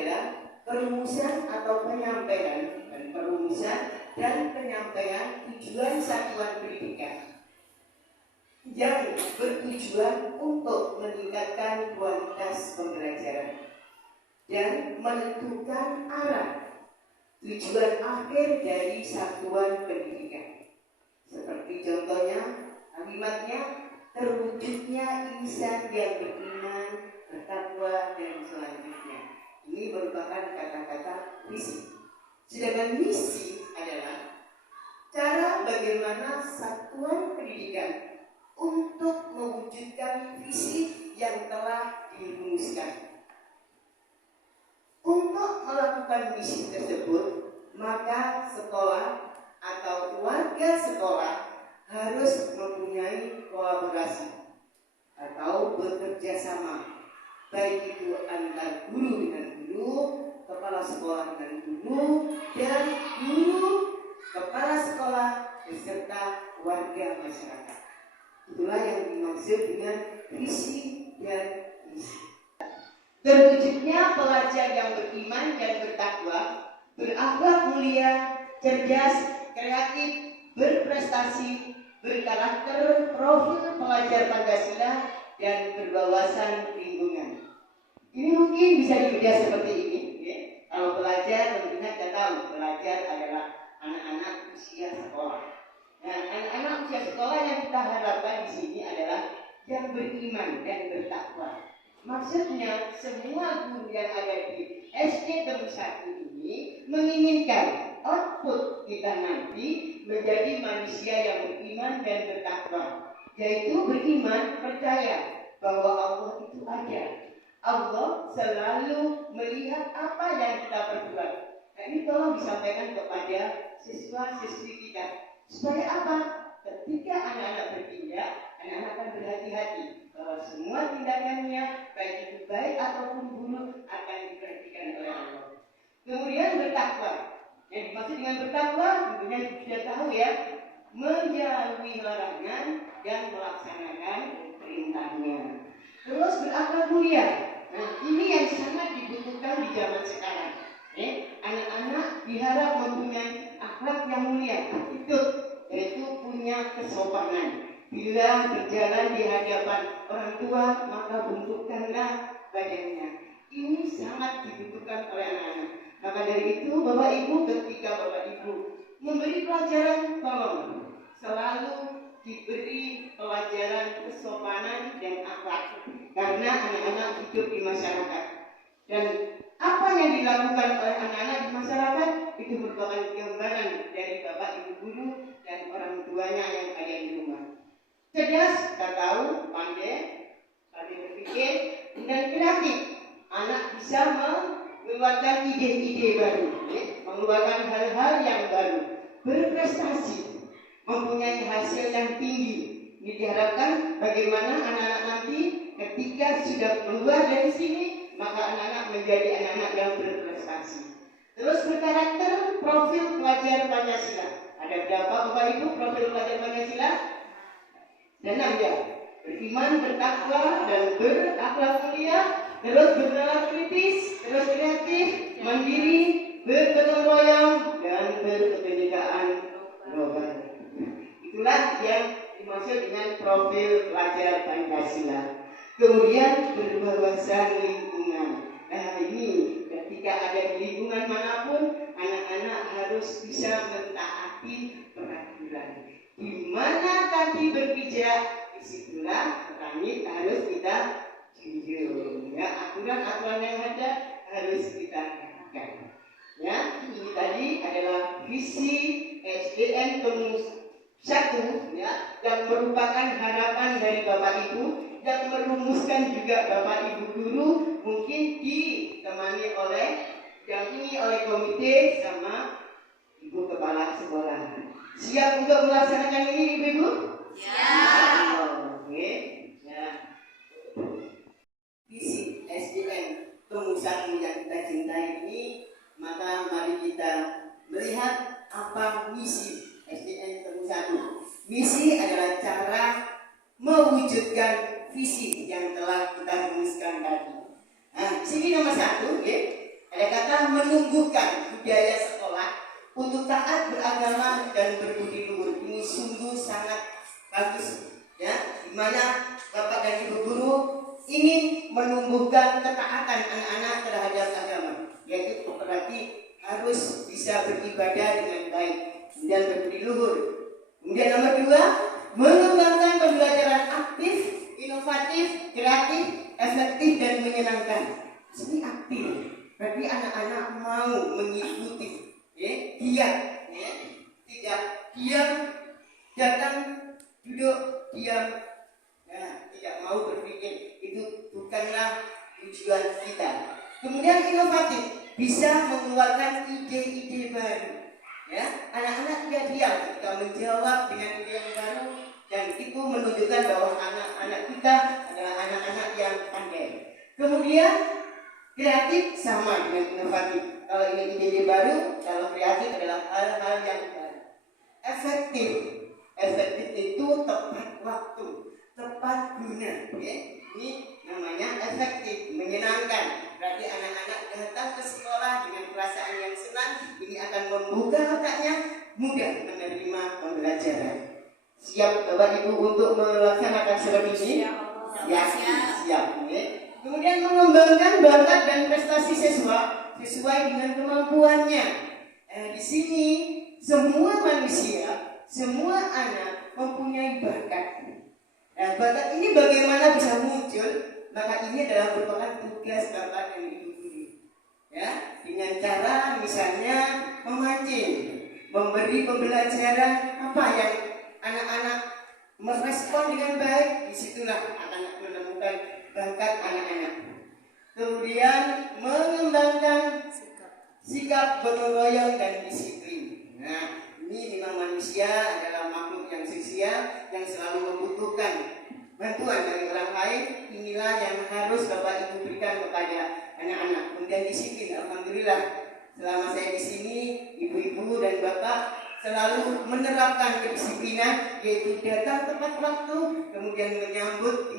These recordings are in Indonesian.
adalah perumusan atau penyampaian tujuan satuan pendidikan yang bertujuan untuk meningkatkan kualitas pembelajaran dan menentukan arah tujuan akhir dari satuan pendidikan. Seperti contohnya, kalimatnya terwujudnya insan yang beriman, bertakwa, dan selanjutnya. Ini merupakan kata-kata visi. Sedangkan misi adalah cara bagaimana satuan pendidikan untuk mewujudkan visi yang telah dirumuskan. Untuk melakukan misi tersebut, maka sekolah atau warga sekolah harus mempunyai kolaborasi atau bekerja sama, baik itu antar guru dengan guru, kepala sekolah dengan guru, dan guru, kepala sekolah, beserta warga masyarakat. Itulah yang dimaksud dengan visi dan misi. Terwujudnya pelajar yang beriman dan bertakwa, berakhlak mulia, cerdas, kreatif, berprestasi, berkarakter, profil pelajar Pancasila, dan berwawasan lingkungan. Ini mungkin bisa dibedah seperti ini. Ya. Kalau pelajar melihat dan tahu, pelajar adalah anak-anak usia sekolah. Nah, anak-anak usia sekolah yang kita harapkan di sini adalah yang beriman dan bertakwa. Maksudnya semua guru yang ada di SD Tebu 1 ini menginginkan output kita nanti menjadi manusia yang beriman dan bertakwa, yaitu beriman percaya bahwa Allah itu ada. Allah selalu melihat apa yang kita perbuat. Nah, ini tolong disampaikan kepada siswa-siswi kita. Supaya apa? Ketika anak-anak bertindak, anak-anak akan berhati-hati bahwa semua tindakannya, baik itu baik ataupun buruk, akan diperhatikan oleh Allah. Kemudian bertakwa. Yang dimaksud dengan bertakwa, tentunya sudah tahu ya, menjauhi larangan dan melaksanakan perintahnya. Terus berakhlak mulia. Nah, ini yang sangat dibutuhkan di zaman sekarang. Anak-anak diharap mempunyai akhlak yang mulia, attitude, yaitu punya kesopanan. Bila berjalan di hadapan orang tua, maka bentukkanlah badannya. Ini sangat dibutuhkan oleh anak-anak. Maka dari itu, Bapak Ibu, ketika Bapak Ibu memberi pelajaran, tolong selalu diberi pelajaran kesopanan dan akhlak. Karena anak-anak hidup di masyarakat. Dan apa yang dilakukan oleh anak-anak di masyarakat itu merupakan gambaran dari Bapak Ibu guru dan orang tuanya yang ada di rumah. Cerdas, kita tahu, pandai berpikir, dan kreatif. Anak bisa mengeluarkan ide-ide baru, mengeluarkan hal-hal yang baru, berprestasi, mempunyai hasil yang tinggi. Ini diharapkan bagaimana anak-anak nanti ketika sudah keluar dari sini, maka anak-anak menjadi anak-anak yang berprestasi. Terus berkarakter, profil pelajar Pancasila. Ada berapa Bapak Ibu profil pelajar Pancasila? 6 ya. Beriman, bertakwa, dan berakhlak mulia. Terus bernalar kritis, terus kreatif, mandiri, bergotong royong, dan berkebinekaan global. Itulah yang dimaksud dengan profil pelajar Pancasila. Kemudian berwawasan lingkungan. Nah, ini ketika ada di lingkungan manapun, anak-anak harus bisa mentaati peraturan. Di mana kaki berpijak, disitulah langit harus kita junjung. Ya, aturan-aturan yang ada harus kita lakukan. Ya, ini tadi adalah visi SDN Tebu 1, ya, yang merupakan harapan dari Bapak Ibu, yang merumuskan juga Bapak Ibu guru, mungkin ditemani oleh didampingi oleh komite sama Ibu Kepala Sekolah. Siap untuk melaksanakan ini Ibu-Ibu? Siap. Oke. Ya. Visi SDN Tebu 1 yang kita cintai ini, maka mari kita melihat apa misi SDN Tebu 1. Misi adalah cara mewujudkan visi yang telah kita rumuskan tadi. Nah, sini nomor 1, ya. Ada kata menumbuhkan budaya sekolah untuk taat beragama dan berbudi luhur. Ini sungguh sangat bagus, ya. Di mana Bapak dan Ibu guru ingin menumbuhkan ketaatan anak-anak terhadap agama, yaitu berarti harus bisa beribadah dengan baik dan berbudi luhur. Kemudian nomor 2, mengembangkan pembelajaran aktif, inovatif, kreatif, efektif dan menyenangkan. Ini aktif, berarti anak-anak mau mengikuti, giat, tidak diam, datang, duduk, diam, tidak mau berpikir. Itu bukanlah tujuan kita. Kemudian inovatif, bisa mengeluarkan ide-ide baru. Ya, anak-anak tidak diam ketika menjawab dengan ide yang baru, dan itu menunjukkan bahwa anak-anak kita adalah anak-anak yang pandai. Kemudian kreatif sama dengan inovatif. Kalau ini ide baru, kalau kreatif adalah hal-hal yang baru. Efektif, efektif itu tepat waktu, tepat guna. Ini namanya efektif, menyenangkan. Berarti anak-anak datang ke sekolah dengan perasaan yang senang. Ini akan membuka otaknya, mudah menerima pembelajaran. Siap Bapak Ibu untuk melaksanakan seperti ini? Ya, siap. Kemudian mengembangkan bakat dan prestasi siswa sesuai dengan kemampuannya. Di sini semua manusia, semua anak mempunyai bakat. Bakat ini bagaimana bisa muncul? Maka ini adalah merupakan tugas Bapak dan Ibu guru. Ya, dengan cara misalnya memancing, memberi pembelajaran apa yang anak-anak merespon dengan baik, disitulah anak menemukan bakat anak-anak. Kemudian mengembangkan sikap gotong royong dan disiplin. Nah, ini memang manusia adalah makhluk yang sosial yang selalu membutuhkan bantuan dari orang lain. Inilah yang harus Bapak Ibu berikan kepada anak-anak. Kemudian disiplin, alhamdulillah selama saya di sini ibu-ibu dan bapak selalu menerapkan kedisiplinan, yaitu datang tepat waktu, kemudian menyambut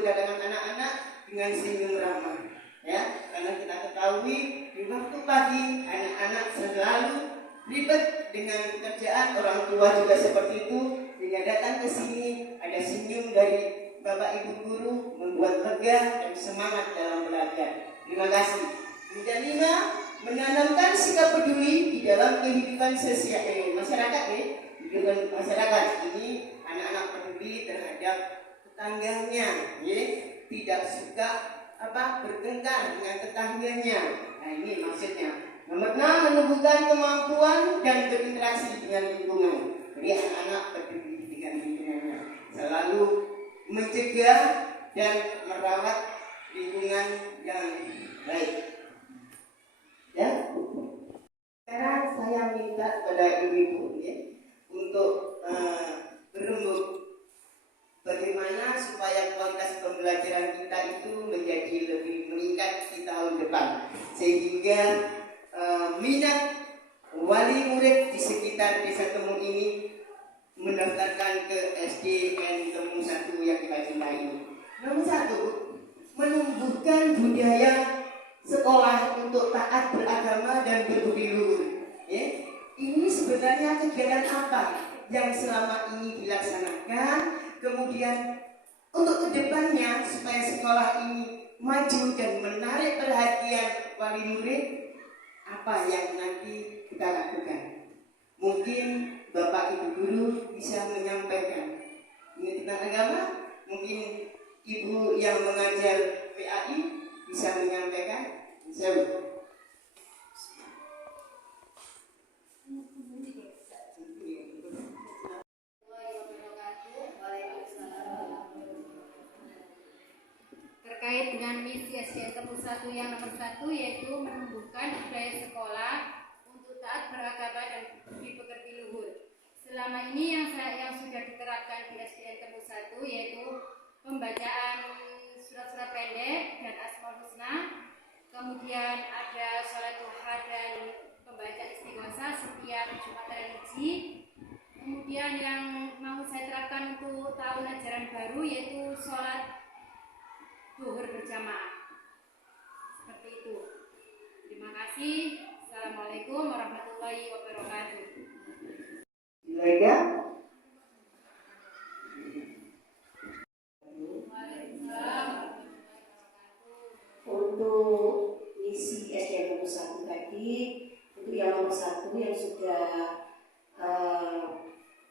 kedatangan anak-anak dengan senyum ramah. Ya, karena kita ketahui di waktu pagi anak-anak selalu ribet dengan pekerjaan, orang tua juga seperti itu. Dengan datang ke sini ada senyum dari Bapak Ibu guru, membuat lega dan semangat dalam belajar. Terima kasih. Kemudian 5, menanamkan sikap peduli di dalam kehidupan sosial masyarakat. Kehidupan masyarakat ini anak-anak peduli terhadap tetangganya, tidak suka bertengkar dengan tetangganya. Nah, ini maksudnya. Nomor 6, menumbuhkan kemampuan dan berinteraksi dengan lingkungan. Jadi anak-anak peduli dengan lingkungannya, selalu mencegah dan merawat lingkungan yang baik. Ya. Sekarang saya minta kepada ibu-ibu untuk berembuk bagaimana supaya kualitas pembelajaran kita itu menjadi lebih meningkat di tahun depan, sehingga minat wali murid di sekitar Desa Temung ini mendaftarkan ke SDN Temung 1 yang kita cintai. Nomor 1, menumbuhkan budaya sekolah untuk taat beragama dan berbudi luhur. Ini sebenarnya kegiatan apa yang selama ini dilaksanakan? Kemudian untuk kedepannya supaya sekolah ini maju dan menarik perhatian wali murid, apa yang nanti kita lakukan? Mungkin Bapak Ibu guru bisa menyampaikan. Ini tentang agama, mungkin Ibu yang mengajar PAI bisa menyampaikan. Terkait dengan misi SDN Temung 1 yang nomor 1, yaitu menumbuhkan budaya sekolah untuk taat beragama dan budi pekerti luhur. Selama ini yang sudah diterapkan di SDN Temung 1 yaitu pembacaan surat-surat pendek dan Asmaul Husna, kemudian ada sholat duha dan pembacaan istighosah setiap Jumat religi. Kemudian yang mau saya terapkan untuk tahun ajaran baru yaitu sholat zuhur berjamaah. Seperti itu. kasih. Assalamualaikum warahmatullahi wabarakatuh. Lega. Untuk misi SDN nomor 1 tadi, untuk yang nomor 1 yang sudah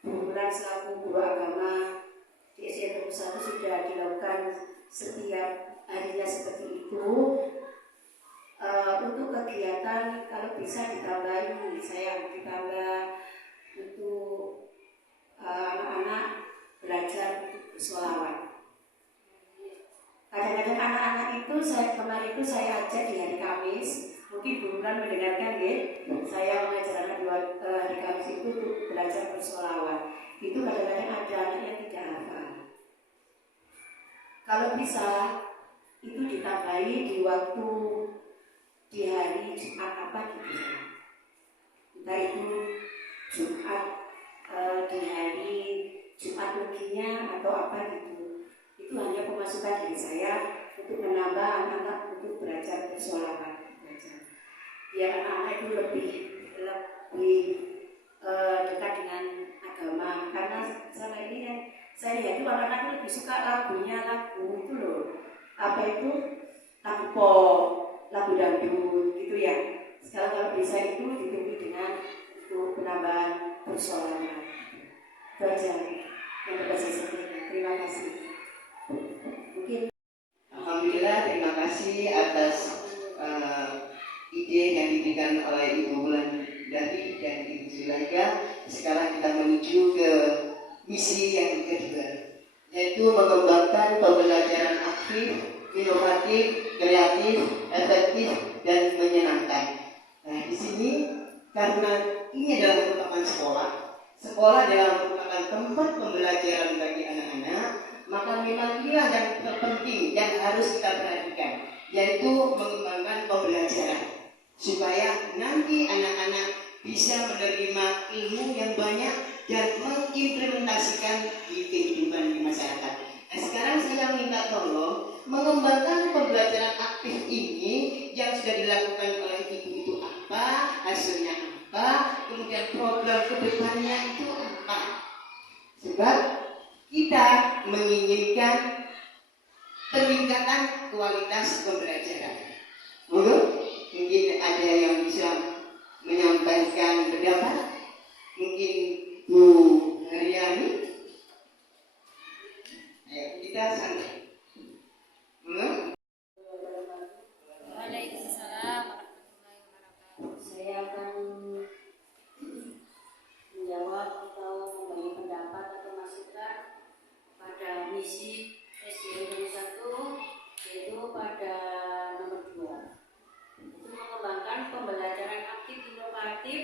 berbulan selaku guru agama di SDN nomor 1 sudah dilakukan setiap harinya seperti itu. Untuk kegiatan kalau bisa ditambahin, saya ditambah untuk anak-anak belajar untuk bersolawat. Kadang-kadang anak-anak itu kemarin itu saya ajak di hari Kamis, mungkin bukan mendengarkan ya. Saya mengajar anak hari Kamis itu untuk belajar bersolawat. Itu kadang-kadang ada anak yang tidak hafal. Kalau bisa itu ditambahi di waktu di hari Jumat apa gitu. Entah itu Jumat di hari Jumat leginya atau apa gitu. Itu hanya pemasukan dari saya untuk menambah anak-anak untuk belajar bersolawat. Biar anak-anak itu lebih dekat dengan agama. Karena selama ini kan saya lihat itu anak-anak itu lebih suka lagu itu loh. Apa itu? Lagu pop, lagu dangdut gitu ya. Sekarang kalau bisa itu ditemui dengan untuk penambahan bersolawat. Itu aja yang dapat saya sampaikan. Terima kasih. Mungkin alhamdulillah, terima kasih atas ide yang diberikan oleh Ibu Wulan Dari dan Ibu Zulaika. Sekarang kita menuju ke misi yang kedua, yaitu mengembangkan pembelajaran aktif, inovatif, kreatif, efektif, dan menyenangkan. Nah, di sini karena ini adalah merupakan sekolah adalah merupakan tempat pembelajaran bagi anak-anak, maka memang inilah yang terpenting yang harus kita perhatikan, yaitu mengembangkan pembelajaran supaya nanti anak-anak bisa menerima ilmu yang banyak dan mengimplementasikan di kehidupan di masyarakat. Nah, sekarang saya minta tolong mengembangkan pembelajaran aktif ini yang sudah dilakukan oleh ibu itu apa, hasilnya apa, kemudian program kedepannya itu apa. Sebab kita menginginkan peningkatan kualitas pembelajaran. Mungkin ada yang bisa menyampaikan pendapat. Mungkin Bu Haryani. Ayo kita santai. Waalaikumsalam warahmatullahi wabarakatuh. Saya akan menjawab atau memberi pendapat atau masukan pada misi SDN 1, yaitu pada nomor 2, itu mengembangkan pembelajaran aktif, inovatif,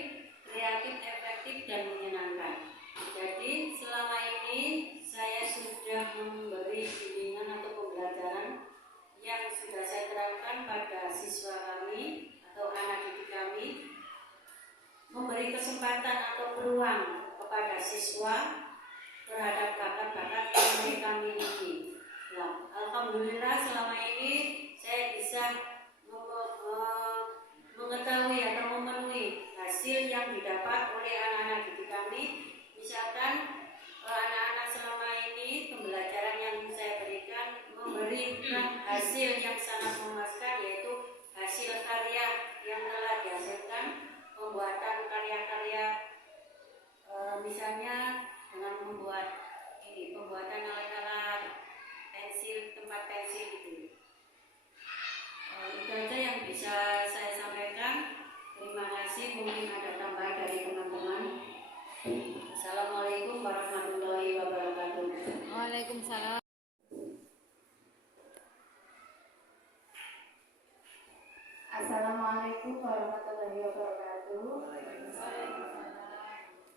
kreatif, efektif, dan menyenangkan. Jadi selama ini saya sudah memberi bimbingan atau pembelajaran yang sudah saya terapkan pada siswa kami atau anak didik kami, memberi kesempatan atau peluang kepada siswa terhadap bakat-bakat yang mereka miliki. Nah, alhamdulillah selama ini saya bisa mengetahui atau memenuhi hasil yang didapat oleh anak-anak didik kami. Misalkan anak-anak selama ini pembelajaran yang saya berikan memberikan hasil yang sangat memuaskan, yaitu hasil karya yang telah dihasilkan, pembuatan karya-karya misalnya dengan membuat pembuatan alat-alat pensil, tempat pensil itu. Itu aja yang bisa saya sampaikan. Terima kasih. Mungkin ada tambahan dari teman-teman. Assalamualaikum warahmatullahi wabarakatuh. Waalaikumsalam. Assalamualaikum warahmatullahi wabarakatuh.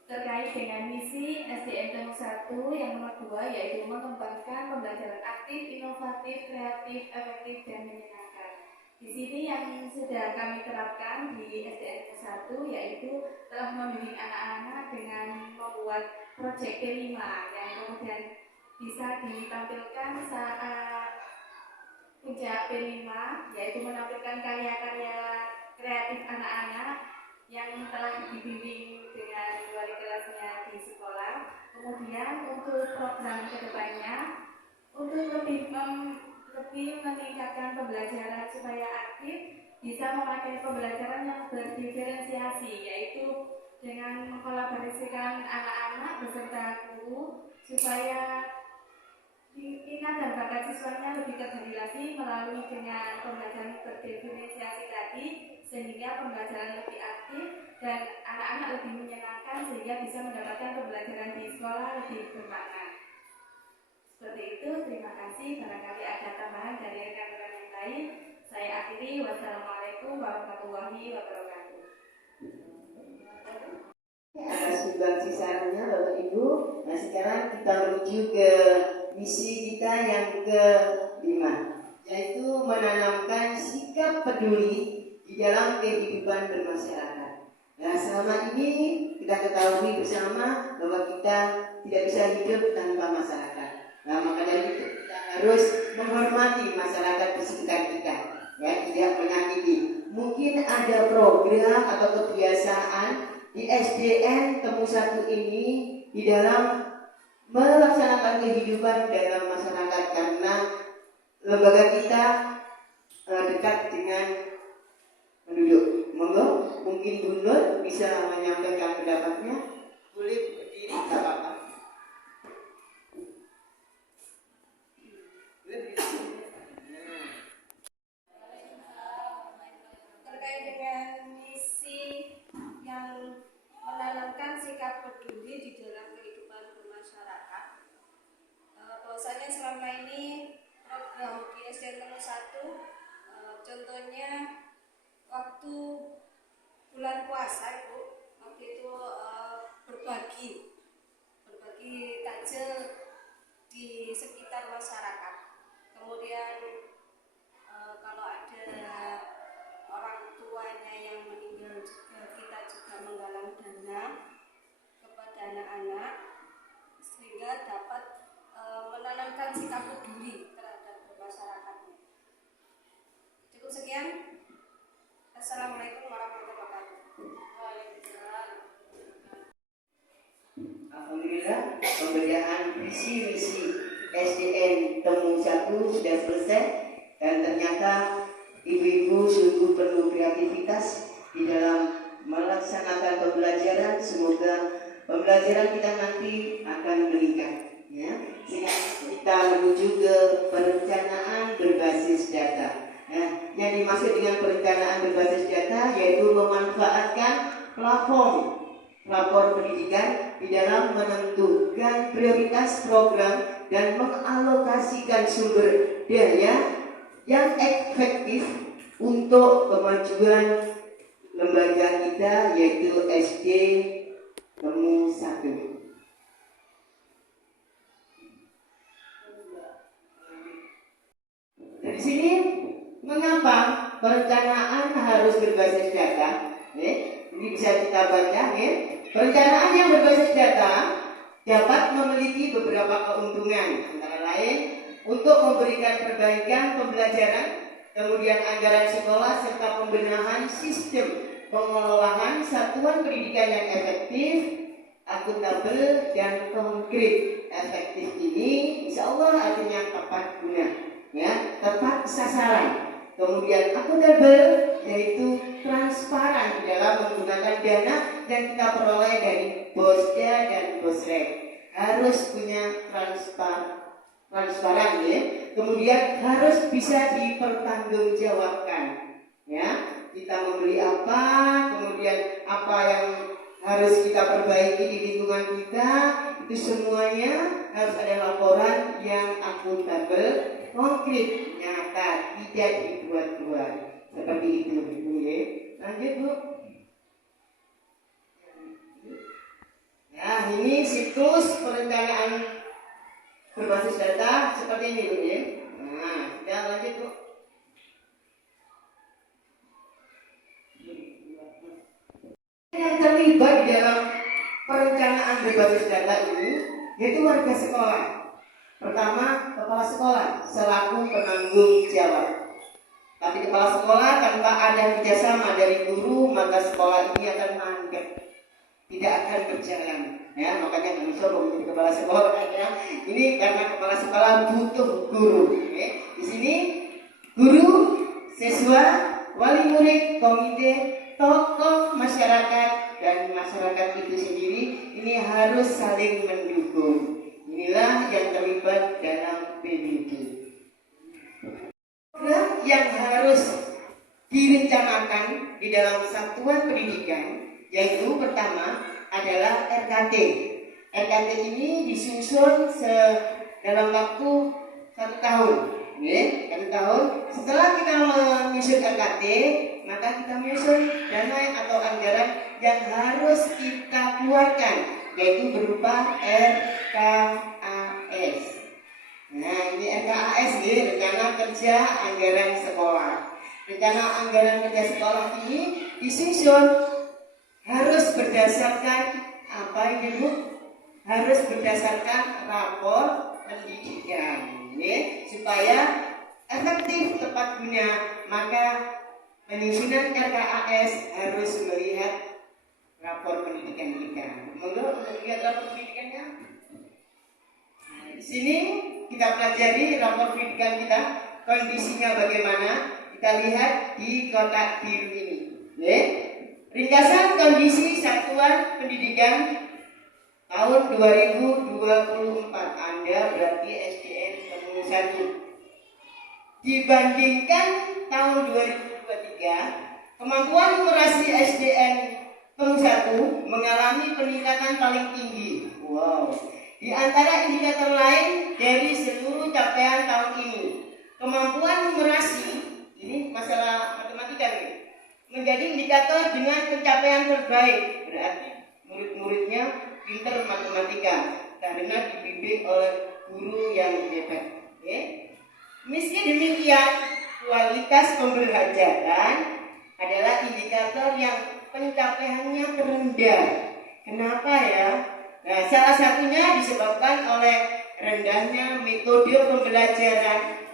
Terkait dengan misi SDN nomor 1 yang nomor 2, yaitu mengembangkan pembelajaran aktif, inovatif, kreatif, efektif, dan menyenangkan. Di sini yang sudah kami terapkan di SDN nomor 1 yaitu telah membimbing anak-anak dengan membuat proyek P5 yang kemudian bisa ditampilkan saat puncak P5, yaitu menampilkan karya-karya kreatif anak yang telah dibimbing dengan wali kelasnya di sekolah. Kemudian untuk program kedepannya, untuk lebih meningkatkan pembelajaran supaya aktif, bisa memakai pembelajaran yang berdiferensiasi, yaitu dengan mengkolaborasikan anak-anak beserta guru supaya minat dan bakat siswanya lebih tervalidasi melalui dengan pembelajaran berdiferensiasi tadi, sehingga pembelajaran lebih aktif dan anak-anak lebih menyenangkan sehingga bisa mendapatkan pembelajaran di sekolah lebih bermakna. Seperti itu, terima kasih. Barangkali ada tambahan dari rekan-rekan yang lain. Saya akhiri. Wassalamualaikum warahmatullahi wabarakatuh. Atas sumbangsi sarannya Bapak Ibu. Nah sekarang kita menuju ke misi kita yang ke-5, yaitu menanamkan sikap peduli di dalam kehidupan bermasyarakat. Nah selama ini kita ketahui bersama bahwa kita tidak bisa hidup tanpa masyarakat. Nah maka dari itu kita harus menghormati masyarakat di sekitar kita, ya, tidak menyakiti. Mungkin ada program atau kebiasaan di SDN Temu 1 ini di dalam melaksanakan kehidupan dalam masyarakat, karena lembaga kita dekat dengan penduduk. Monggo, mungkin Bu Nur bisa menyampaikan pendapatnya. Boleh berdiri, tidak apa-apa. Terkait dengan misi yang menanamkan sikap peduli di dalam kehidupan bermasyarakat, bahwasanya selama ini program di SDN Temu 1, contohnya waktu bulan puasa Ibu, waktu itu berbagi takjil di sekitar masyarakat. Kemudian kalau ada orang tuanya yang meninggal juga, kita juga menggalang dana kepada anak-anak sehingga dapat menanamkan sikap peduli terhadap masyarakatnya. Cukup sekian. Assalamualaikum warahmatullahi wabarakatuh. Waalaikumsalam. Alhamdulillah, pemberian visi-misi SDN Temu 1 sudah selesai, dan ternyata ibu-ibu sungguh penuh kreativitas di dalam melaksanakan pembelajaran. Semoga pembelajaran kita nanti akan meningkat, ya. Sehingga kita menuju ke perencanaan berbasis data. Nah, yang dimaksud dengan perencanaan berbasis data yaitu memanfaatkan platform pendidikan di dalam menentukan prioritas program dan mengalokasikan sumber daya yang efektif untuk kemajuan lembaga kita, yaitu SD Temu 1. Dari sini, mengapa perencanaan harus berbasis data? Ini bisa kita baca, ya. Perencanaan yang berbasis data dapat memiliki beberapa keuntungan, antara lain untuk memberikan perbaikan pembelajaran, kemudian anggaran sekolah, serta pembenahan sistem pengelolaan satuan pendidikan yang efektif, akuntabel, dan konkret. Efektif ini insya Allah artinya tepat guna, ya, tepat sasaran. Kemudian akuntabel yaitu transparan di dalam menggunakan dana yang kita peroleh dari Bosda dan Bosrek. Harus punya transparan, ya. Kemudian harus bisa dipertanggungjawabkan, ya. Kita membeli apa, kemudian apa yang harus kita perbaiki di lingkungan kita, itu semuanya harus ada laporan yang akuntabel, konkret, nyata, tidak dibuat-buat. Seperti itu, Bu, ya. Lanjut, Bu. Nah, ini siklus perencanaan berbasis data seperti ini, Bu, ya. Nah, kita lanjut, Bu. Yang terlibat di dalam perencanaan berbasis data ini yaitu warga sekolah. Pertama, kepala sekolah selaku penanggung jawab. Tapi kepala sekolah tanpa ada kerjasama dari guru, maka sekolah ini akan mandek, tidak akan berjalan. Ya, makanya kami coba menjadi kepala sekolah. Ya. Ini karena kepala sekolah butuh guru. Ya. Di sini guru, siswa, wali murid, komite, tokoh masyarakat dan masyarakat itu sendiri ini harus saling mendukung. Inilah yang terlibat dalam PBD. Program yang harus direncanakan di dalam satuan pendidikan yaitu pertama adalah RKT. RKT ini disusun dalam waktu 1 tahun. Ya, 1 tahun. Setelah kita menyusun RKT, maka kita menyusun dana atau anggaran yang harus kita keluarkan, yaitu berupa RKAS. Nah, ini RKAS ya, rencana kerja anggaran sekolah. Rencana anggaran kerja sekolah ini disusun harus berdasarkan apa ini Bu? Harus berdasarkan rapor pendidikan, ya, supaya efektif tepat guna. Maka penyusunan RKAS harus melihat rapor pendidikan kita. Monggo lihat rapor pendidikannya. Nah, di sini kita pelajari rapor pendidikan kita, kondisinya bagaimana. Kita lihat di kotak biru ini. Ya. Ringkasan kondisi satuan pendidikan tahun 2024. Anda berarti SDN Temur 1. Dibandingkan tahun 2023, kemampuan numerasi SDN Temur 1 mengalami peningkatan paling tinggi. Wow. Di antara indikator lain dari seluruh capaian tahun ini, kemampuan numerasi ini masalah matematika nih, menjadi indikator dengan pencapaian terbaik. Berarti murid-muridnya pintar matematika karena dibimbing oleh guru yang hebat. Meski demikian, kualitas pembelajaran adalah indikator yang pencapaiannya terendah. Kenapa ya? Nah, salah satunya disebabkan oleh rendahnya metode pembelajaran.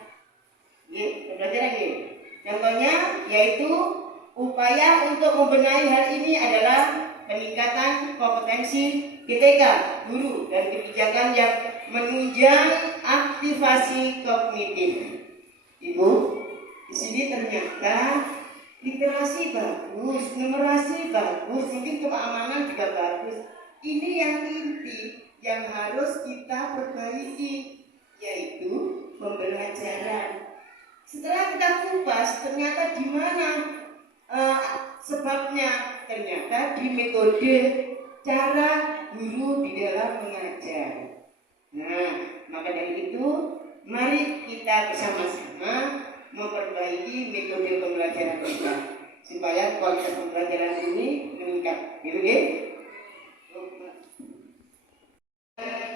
Pembelajaran ini. Contohnya yaitu upaya untuk membenahi hal ini adalah peningkatan kompetensi GTK, guru, dan kebijakan yang menunjang aktivasi kognitif. Ibu, di sini ternyata literasi bagus, numerasi bagus, mungkin keamanan juga bagus. Ini yang inti yang harus kita perbaiki, yaitu pembelajaran. Setelah kita kupas, ternyata di mana sebabnya? Ternyata di metode cara guru di dalam mengajar. Nah, maka dari itu, mari kita bersama-sama memperbaiki metode pembelajaran kita supaya kualitas pembelajaran ini meningkat. Gitu ya?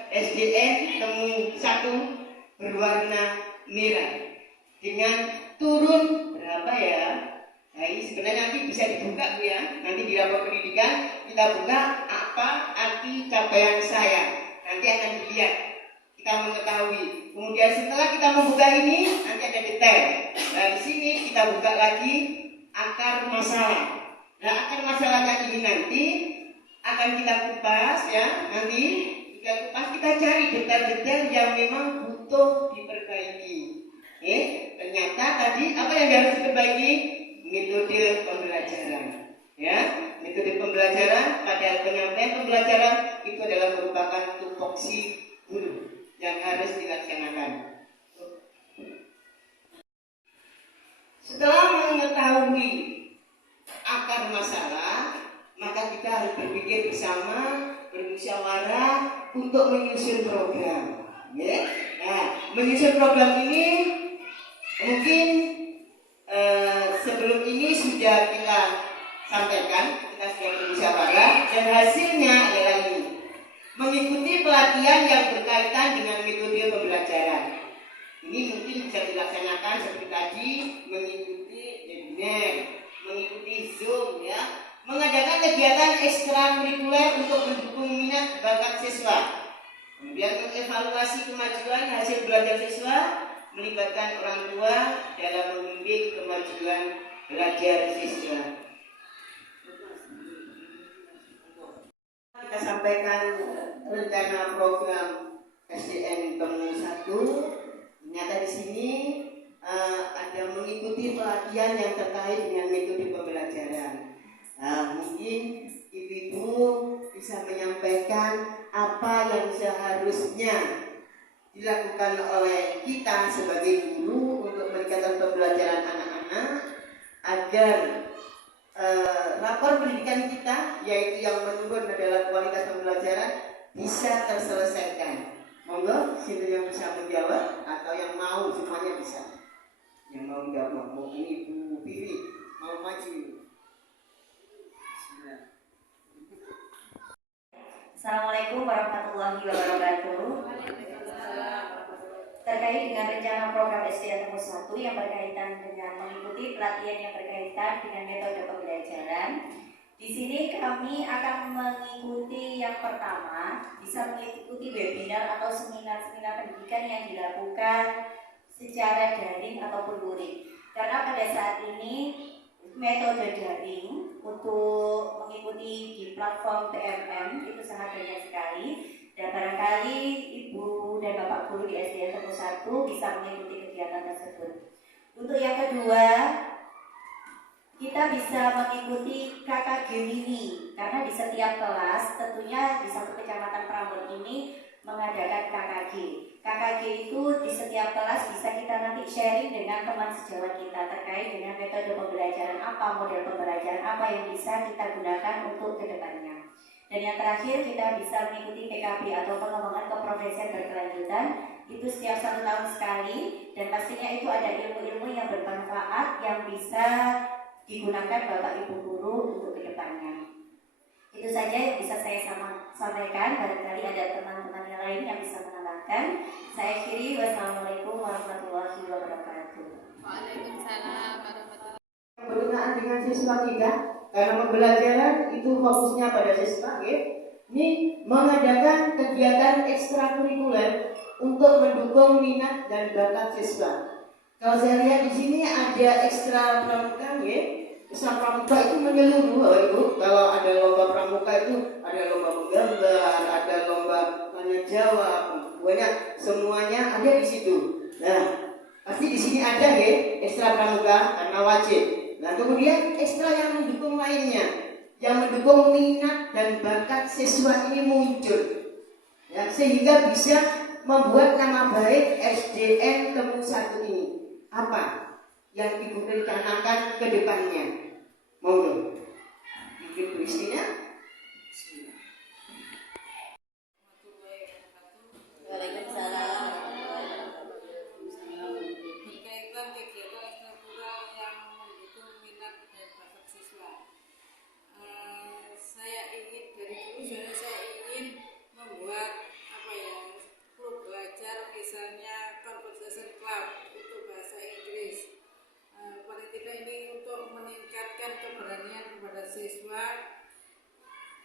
SDN Temur 1 berwarna merah dengan turun berapa ya? Nah, ini sebenarnya nanti bisa dibuka Bu ya. Nanti di rapor pendidikan kita buka apa arti capaian saya. Nanti akan dilihat, kita mengetahui. Kemudian setelah kita membuka ini, nanti ada detail. Nah, di sini kita buka lagi akar masalah. Nah, akar masalahnya ini nanti akan kita kupas ya. Nanti kita kupas, kita cari detail-detail yang memang butuh diperbaiki. Ternyata tadi apa yang harus diperbaiki? Metode pembelajaran. Ya, metode pembelajaran pada penyampaian pembelajaran itu adalah merupakan tupoksi guru yang harus dilaksanakan. Setelah mengetahui akar masalah, maka kita harus berpikir bersama, bermusyawarah untuk menyusun program. Ya. Nah, menyusun program ini mungkin sebelum ini sudah kita sampaikan, kita sudah bermusyawarah dan hasilnya adalah ini. Mengikuti pelatihan yang berkaitan dengan metode pembelajaran. Ini mungkin bisa dilaksanakan seperti tadi, mengikuti webinar, mengikuti Zoom ya, mengadakan kegiatan ekstrakurikuler untuk mendukung minat bakat siswa. Kemudian mengevaluasi kemajuan hasil belajar siswa, melibatkan orang tua dalam membimbing kemajuan kemajuan belajar siswa. Kita sampaikan rencana program SDN Temu 1. Ternyata di sini ada mengikuti pelatihan yang terkait dengan metode pembelajaran. Mungkin ibu-ibu bisa menyampaikan apa yang seharusnya dilakukan oleh kita sebagai guru untuk meningkatkan pembelajaran anak-anak agar rapor pendidikan kita, yaitu yang menurun adalah kualitas pembelajaran, bisa terselesaikan. Monggo, siapa yang bisa menjawab atau yang mau, semuanya bisa. Yang mau menjawab, mau ini Bu Vivi mau maju. Assalamualaikum warahmatullahi wabarakatuh. Terkait dengan rencana program SDN Temu 1 yang berkaitan dengan mengikuti pelatihan yang berkaitan dengan metode pembelajaran, di sini kami akan mengikuti yang pertama, bisa mengikuti webinar atau seminar-seminar pendidikan yang dilakukan secara daring ataupun luring. Karena pada saat ini metode daring untuk mengikuti di platform TMM itu sangat banyak sekali, dan barangkali Ibu dan Bapak Guru di SDN Temu 1 bisa mengikuti kegiatan tersebut. Untuk yang kedua, kita bisa mengikuti KKG Mini, karena di setiap kelas tentunya di satu kecamatan Prambon ini mengadakan KKG. KKG itu di setiap kelas bisa kita nanti sharing dengan teman sejawat kita terkait dengan metode pembelajaran apa, model pembelajaran apa yang bisa kita gunakan untuk kedepannya. Dan yang terakhir, kita bisa mengikuti PKB atau pengembangan keprofesian berkelanjutan, itu setiap 1 tahun sekali, dan pastinya itu ada ilmu-ilmu yang bermanfaat yang bisa digunakan Bapak Ibu Guru untuk kedepannya. Itu saja yang bisa saya sampaikan. Barangkali ada teman-teman yang lain yang bisa menambahkan. Saya akhiri. Wassalamualaikum warahmatullahi wabarakatuh. Waalaikumsalam warahmatullahi wabarakatuh. Berkenaan dengan siswa kita, karena pembelajaran itu fokusnya pada siswa, ya. Ini mengadakan kegiatan ekstrakurikuler untuk mendukung minat dan bakat siswa. Kalau saya lihat di sini ada ekstra pramuka, ya. Ekstra pramuka itu menyeluruh, Bapak Ibu. Kalau ada lomba pramuka itu ada lomba menggambar, ada lomba tanya jawab, banyak, semuanya ada di situ. Nah, pasti di sini ada, ya, ekstra pramuka karena wajib. Nah, kemudian ekstra yang mendukung lainnya, yang mendukung minat dan bakat siswa ini muncul, ya, sehingga bisa membuat nama baik SDN Temu 1 ini. Apa yang Ibu rencanakan ke depannya? Monggo, Ibu Kristina. Waalaikumsalam. Berkaitan kegiatan ekstrakurikuler yang mendukung minat dan bakat siswa, saya ingin dari dulu saya ingin membuat klub belajar, misalnya conversation club untuk bahasa Inggris. Paling tidak ini untuk meningkatkan keberanian kepada siswa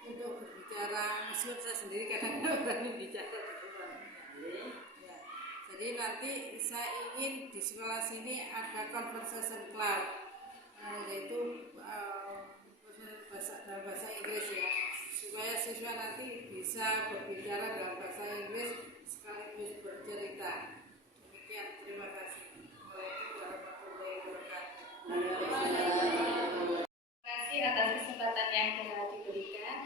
untuk berbicara. Meskipun saya sendiri kadang-kadang berani bicara di depan. Ya. Jadi nanti saya ingin di sekolah sini ada conversation club, yaitu dalam bahasa Inggris, ya, supaya siswa nanti bisa berbicara dalam bahasa Inggris sekaligus bercerita. Demikian, terima kasih. Assalamualaikum warahmatullahi wabarakatuh. Terima kasih atas kesempatan yang telah diberikan.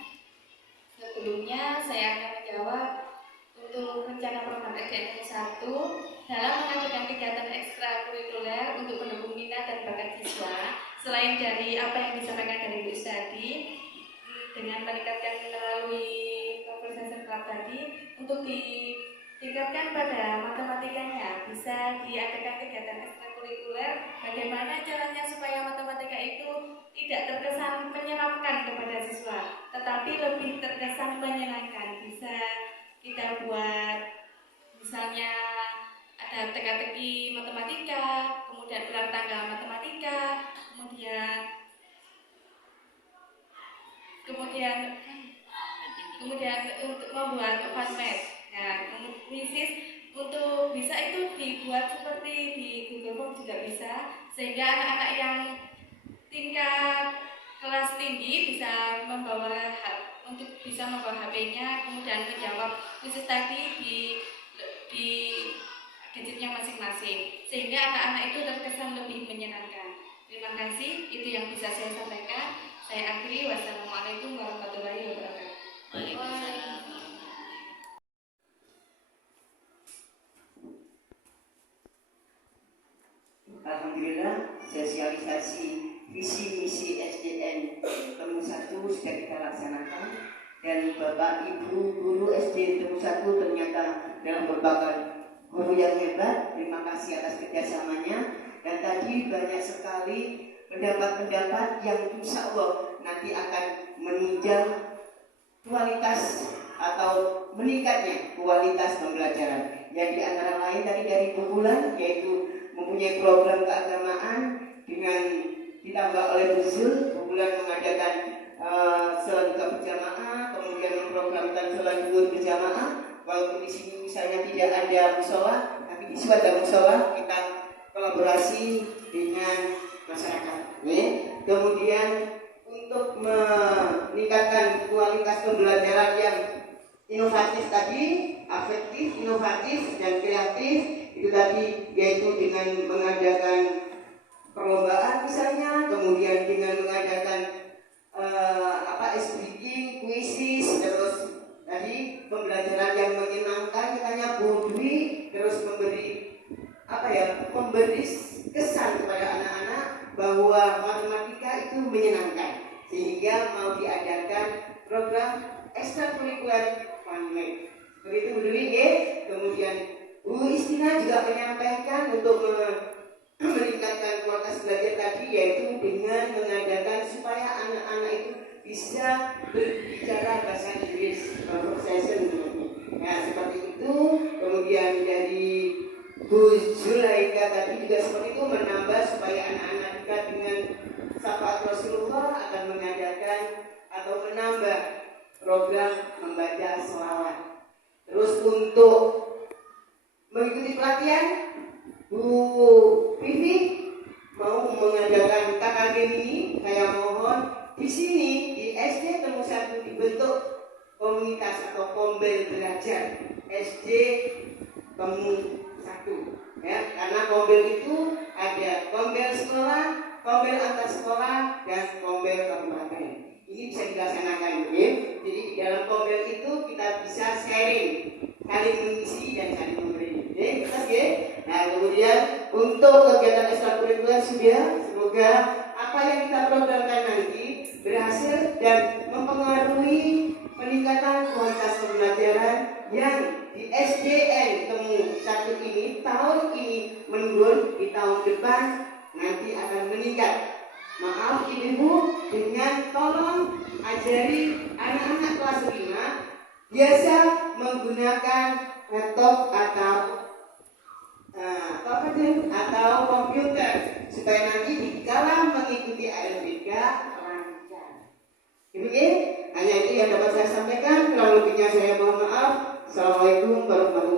Sebelumnya saya akan menjawab untuk rencana program SDN 1 dalam mengadakan kegiatan ekstrakurikuler untuk mendukung minat dan bakat siswa. Selain dari apa yang disampaikan dari Bu tadi, dengan meningkatkan melalui conversation club tadi, untuk ditingkatkan pada matematikanya, bisa diadakan kegiatan ekstrakurikuler. Bagaimana caranya supaya matematika itu tidak terkesan menyeramkan kepada siswa, tetapi lebih terkesan menyenangkan. Bisa kita buat misalnya ada teka-teki matematika, kemudian gelar tanggal matematika, kemudian untuk membuat fun math. Nah, untuk bisa itu dibuat seperti di Google umum juga bisa, sehingga anak-anak yang tingkat kelas tinggi bisa untuk bisa membawa HP-nya kemudian menjawab khusus tadi di gadgetnya masing-masing, sehingga anak-anak itu terkesan lebih menyenangkan. Terima kasih, itu yang bisa saya sampaikan. Saya akhiri. Wassalamualaikum warahmatullahi wabarakatuh. Alhamdulillah, sosialisasi visi misi SDN Temu 1 sudah kita laksanakan, dan Bapak Ibu guru SD Temu 1 ternyata dalam berbagai guru yang hebat. Terima kasih atas kerjasamanya, dan tadi banyak sekali pendapat-pendapat yang insya Allah nanti akan menunjang kualitas atau meningkatnya kualitas pembelajaran, yang di antara lain tadi dari Bu Bulan, yaitu mempunyai program keagamaan dengan ditambah oleh Bu Zul. Bu Bulan mengadakan sholat buka berjamaah, kemudian memprogramkan sholat zuhur berjamaah. Walaupun di sini misalnya tidak ada musola, tapi di situ ada musola, kita kolaborasi dengan masyarakat. Kemudian untuk meningkatkan kualitas pembelajaran yang inovatif tadi, afektif, inovatif, dan kreatif, itu tadi yaitu dengan mengadakan perlombaan misalnya, kemudian dengan mengadakan speaking, kuisis, terus tadi pembelajaran yang menyenangkan, katanya Bu Dwi, terus memberi memberi kesan kepada anak-anak bahwa matematika itu menyenangkan, sehingga mau diadakan program ekstrakurikuler FunMed. Begitu Bu Dwi, kemudian Bu Istina juga menyampaikan untuk meningkatkan kualitas belajar tadi, yaitu dengan mengadakan supaya anak-anak itu bisa berbicara bahasa Inggris, conversation. Nah, seperti itu. Kemudian dari Bu Zulaika tadi juga seperti itu, menambah supaya anak-anak dekat dengan syafaat Rasulullah, akan mengadakan atau menambah program membaca sholawat. Terus untuk mengikuti pelatihan, Bu Vivi mau mengadakan KKG ini. Saya mohon di sini di SD Temu 1 dibentuk komunitas atau kombel belajar SD Temu 1, ya, karena kombel itu ada kombel sekolah, kombel antar sekolah, dan kombel kabupaten. Ini bisa dilaksanakan, ya. Jadi di dalam kombel itu kita bisa sharing, saling mengisi dan saling memberi. Nah, kemudian untuk kegiatan ekstrakurikuler sudah, semoga apa yang kita programkan nanti berhasil dan mempengaruhi peningkatan kualitas pembelajaran yang di SDN Temu 1 ini tahun ini menurun, di tahun depan nanti akan meningkat. Maaf Ibu, dengan tolong ajari anak-anak kelas 5 biasa menggunakan laptop atau komputer, supaya nanti dikala mengikuti ALBK lancar. Hanya itu yang dapat saya sampaikan. Kurang lebihnya saya mohon maaf. Assalamualaikum warahmatullahi wabarakatuh.